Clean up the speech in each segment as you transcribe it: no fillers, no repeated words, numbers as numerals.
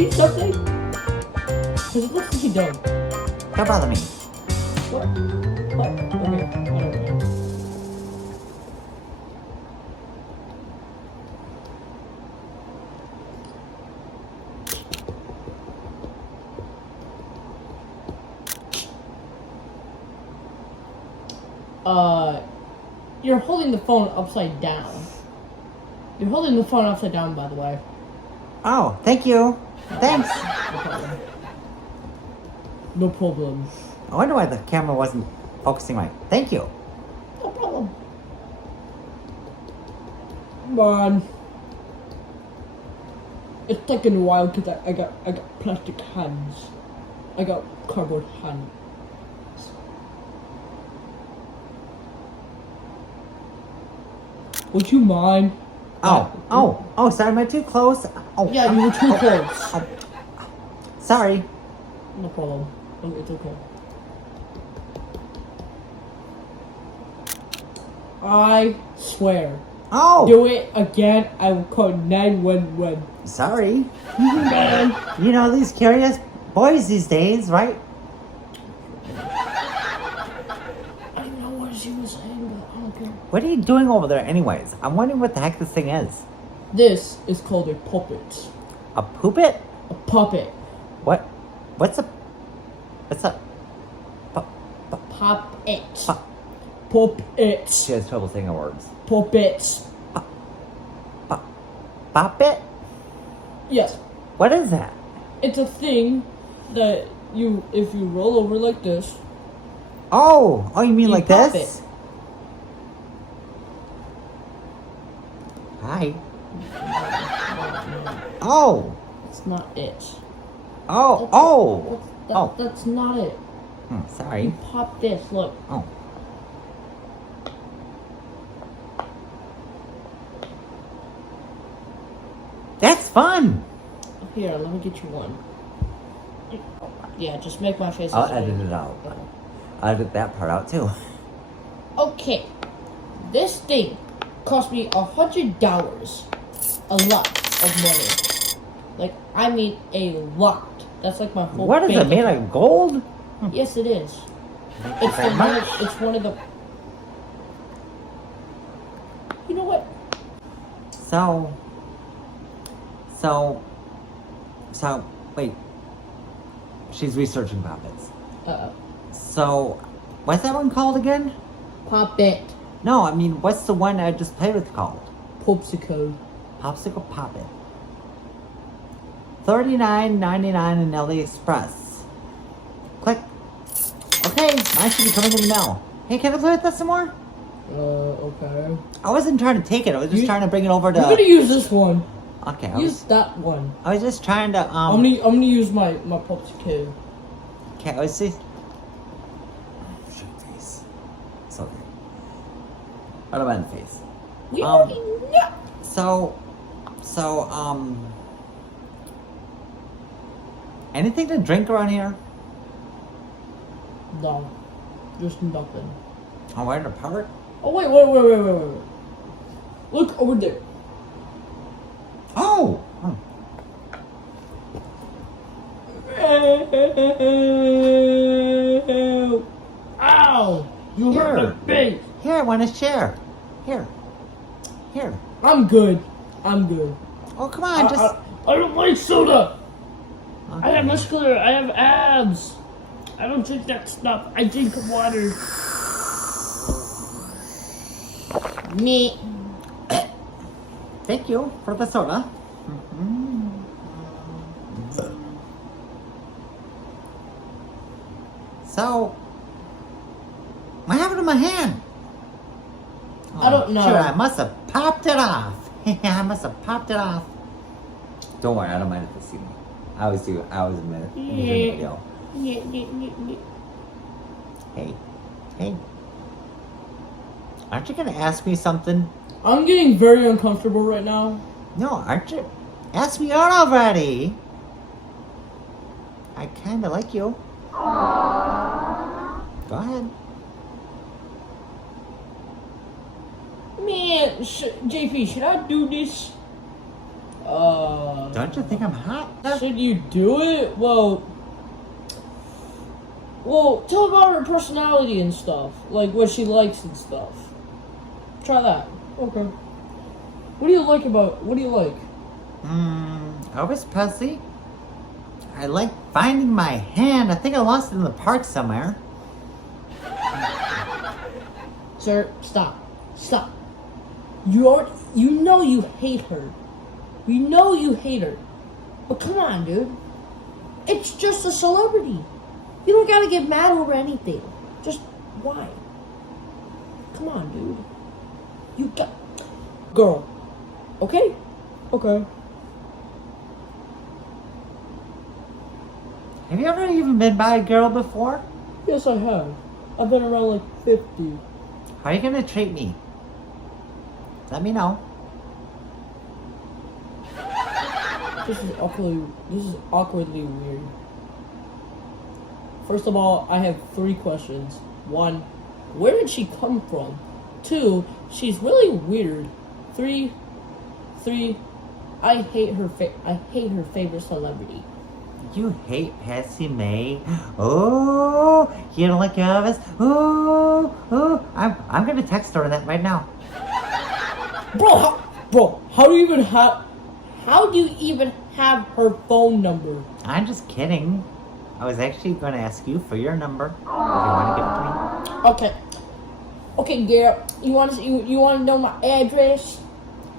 need something? Because it looks like you don't. Don't bother me. What? What? Okay, I don't know. You're holding the phone upside down. You're holding the phone upside down, by the way. Oh, thank you. Thanks. No problem. No problem. I wonder why the camera wasn't focusing right. Thank you. No problem. Come on. It's taking a while because I got plastic hands. I got cardboard hands. Would you mind? Oh, sorry, am I too close? Oh, Yeah, you were too close. Oh. Sorry. No problem. It's okay. I swear. Oh! Do it again, I will call 911. Sorry. Man. You know, these curious boys these days, right? I don't know what she was saying, but I don't care. What are you doing over there anyways? I'm wondering what the heck this thing is. This is called a puppet. A poopit? A puppet. What? What's a... Puppet. Pop- Puppet. She has trouble saying her words. Puppets. Poppet? Yes. What is that? It's a thing that if you roll over like this. Oh, you mean You like pop this? it. Hi. Oh. It's not it. Oh. That's not it. Sorry. You pop this, look. Oh. That's fun. Here, let me get you one. Yeah, just make my face. I'll this way. edit it out. I'll edit that part out too. Okay, this thing cost me $100. A lot of money. Like, I mean a lot. That's like my whole. What is it, bank made account. of gold? Yes, it is. Thank you very much. It's one of the. You know what? So, wait. She's researching puppets. Uh-oh. So, what's that one called again? Puppet. No, I mean, what's the one I just played with called? Popsicle. Popsicle Poppet. $39.99 in AliExpress. Click. Okay, mine should be coming in the mail. Hey, can I play with this some more? Okay. I wasn't trying to take it. I was just trying to bring it over to. I'm gonna use this one. Okay. Use that one. I was just trying to I'm gonna use my popsicle. Okay, I was just. Shoot face. It's okay. What about the face? Anything to drink around here? No, just nothing. Oh, we're in a park? Oh wait. Look over there. Oh! Ow! You hurt my face. Here, I want to share. Here. I'm good. Oh, come on, just. I don't like soda. Okay. I have muscular. I have abs. I don't drink that stuff. I drink water. Me. Thank you for the soda. So, what happened to my hand? I don't know. Sure, I must have popped it off. I must have popped it off. Don't worry, I don't mind if you see me. I always do. I always admit it. In the video. Hey. Aren't you gonna ask me something? I'm getting very uncomfortable right now. No, aren't you? Ask me out already. I kinda like you. Go ahead. Man, JP, should I do this? Don't you think I'm hot? Should you do it? Well, tell about her personality and stuff. Like what she likes and stuff. Try that. Okay. What do you like? Elvis Presley? I like finding my hand. I think I lost it in the park somewhere. Sir, stop. You know you hate her. You know you hate her. But come on, dude. It's just a celebrity. You don't gotta get mad over anything. Just why? Come on, dude. You got... Girl. Okay? Okay. Have you ever even been by a girl before? Yes, I have. I've been around like 50. How are you gonna treat me? Let me know. This is awkwardly weird. First of all, I have 3 questions. 1, where did she come from? 2, she's really weird. 3, I hate her favorite celebrity. You hate Patsy May? Oh, you don't like Elvis? Oh, I'm gonna text her that right now. Bro, how do you even have her phone number? I'm just kidding. I was actually gonna ask you for your number. If you wanna give it to me. Okay, girl. You wanna know my address?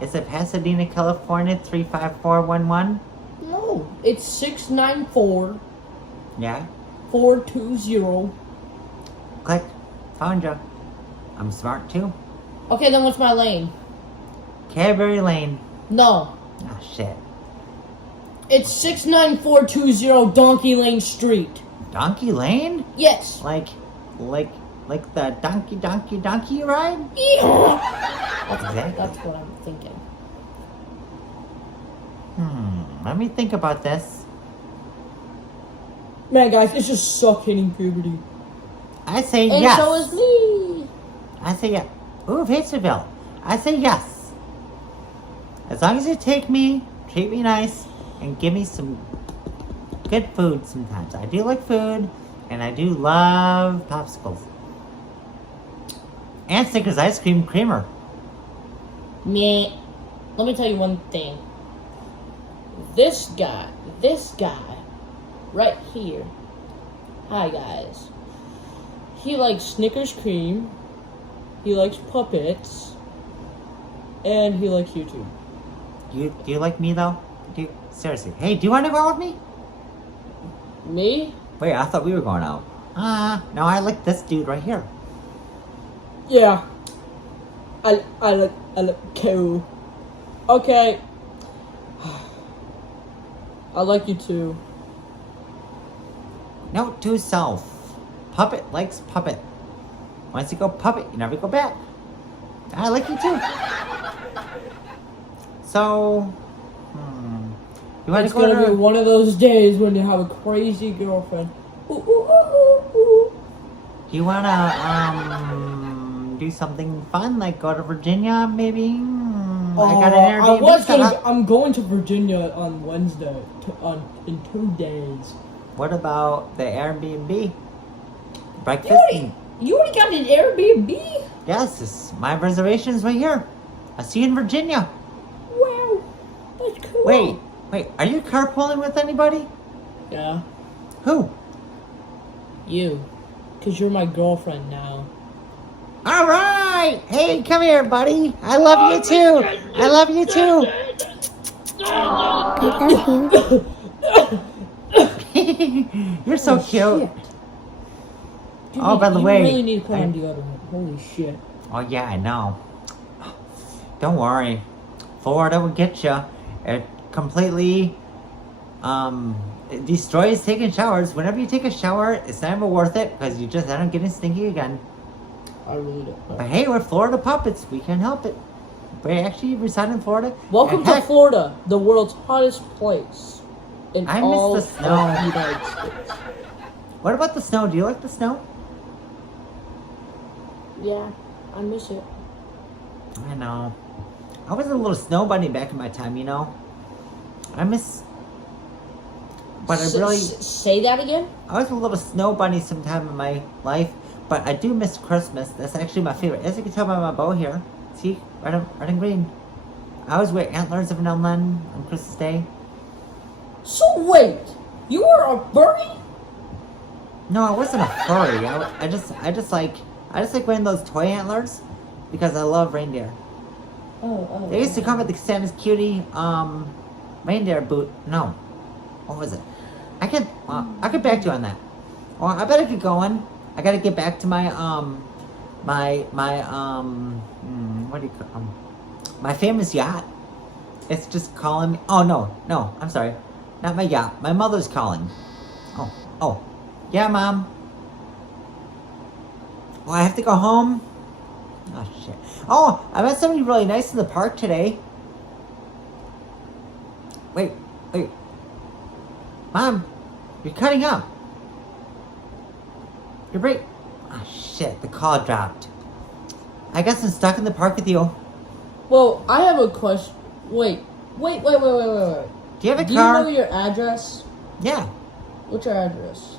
Is it Pasadena, California 35411? No, it's 694. Yeah. 420. Click. Found you. I'm smart too. Okay, then what's my lane? Cadbury Lane. No. Oh shit. It's 69420 Donkey Lane Street. Donkey Lane? Yes. Like the donkey ride? Yeah. Exactly. That's what I'm thinking. Let me think about this. Man, guys, it's just suck hitting puberty. I say And yes. so is me. I say yes. Ooh, Victorville. I say yes. As long as you take me, treat me nice, and give me some good food sometimes. I do like food, and I do love popsicles. And Snickers ice cream creamer. Meh. Let me tell you one thing. This guy, right here. Hi, guys. He likes Snickers cream. He likes puppets. And he likes YouTube. Do you like me though? Seriously. Hey, do you want to go out with me? Me? Wait, I thought we were going out. No, I like this dude right here. Yeah. I look cool. Okay. I like you too. Note to self. Puppet likes puppet. Once you go puppet, you never go back. I like you too. So, you want It's to go gonna to... be one of those days when you have a crazy girlfriend. Ooh, ooh, ooh, ooh, ooh. You want to, do something fun, like go to Virginia, maybe? I got an Airbnb. I'm going to Virginia on Wednesday, in 2 days. What about the Airbnb? Breakfast? You already got an Airbnb? Yes, my reservation's right here. I'll see you in Virginia. Wow, that's cool. Wait, are you carpooling with anybody? Yeah. Who? You. Because you're my girlfriend now. All right. Hey, come here, buddy. I love you too. I love you too. You're so cute. Shit. Dude, Oh, by the way, you really need to put on deodorant. Holy shit. Oh yeah, I know. Don't worry. Florida will get you. It completely it destroys taking showers. Whenever you take a shower, it's never worth it because you just end up getting stinky again. I really don't. But hey, we're Florida puppets. We can't help it. We actually reside in Florida. Welcome to Florida, the world's hottest place in I all miss the snow. of the United States. What about the snow? Do you like the snow? Yeah, I miss it. I know. I was a little snow bunny back in my time, you know. I miss. But I say that again. I was a little snow bunny sometime in my life, but I do miss Christmas. That's actually my favorite. As you can tell by my bow here. See? Red and green. I always wear antlers every now and then on Christmas Day. So wait, you were a furry? No, I wasn't a furry. I just like wearing those toy antlers because I love reindeer. They used to come with the Santa's Cutie reindeer boot. No, what was it? I'll get back to you on that. Well, I better get going. I gotta get back to my what do you call my famous yacht. It's just calling me. Oh no, I'm sorry, not my yacht. My mother's calling. Oh, yeah, Mom. Oh, I have to go home. Oh shit. Oh, I met somebody really nice in the park today. Wait. Mom, you're cutting up. You're break. Oh shit, the call dropped. I guess I'm stuck in the park with you. Well, I have a question. Wait. Do you have a car? Do you know your address? Yeah. What's your address?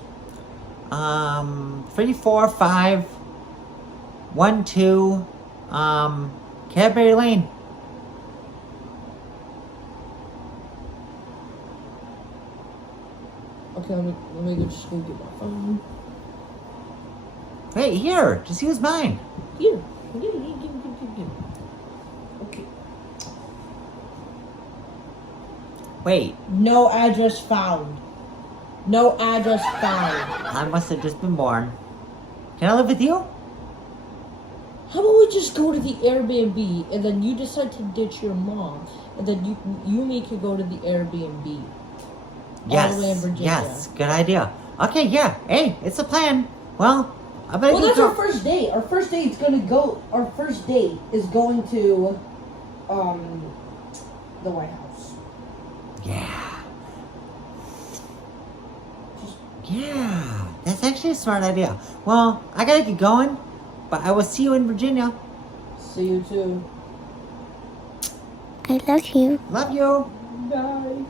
34512 Cadbury Lane. Okay, let me go just go get my phone. Hey, here, just use mine. Here. Okay. Wait. No address found. No address found. I must have just been born. Can I live with you? How about we just go to the Airbnb and then you decide to ditch your mom and then you make her go to the Airbnb. Yes. All the way in Virginia. Yes. Good idea. Okay. Yeah. Hey, it's a plan. Well, I better. Well, that's our first date. Our first date is going to the White House. Yeah. Yeah. That's actually a smart idea. Well, I gotta get going, but I will see you in Virginia. See you too. I love you. Love you. Bye.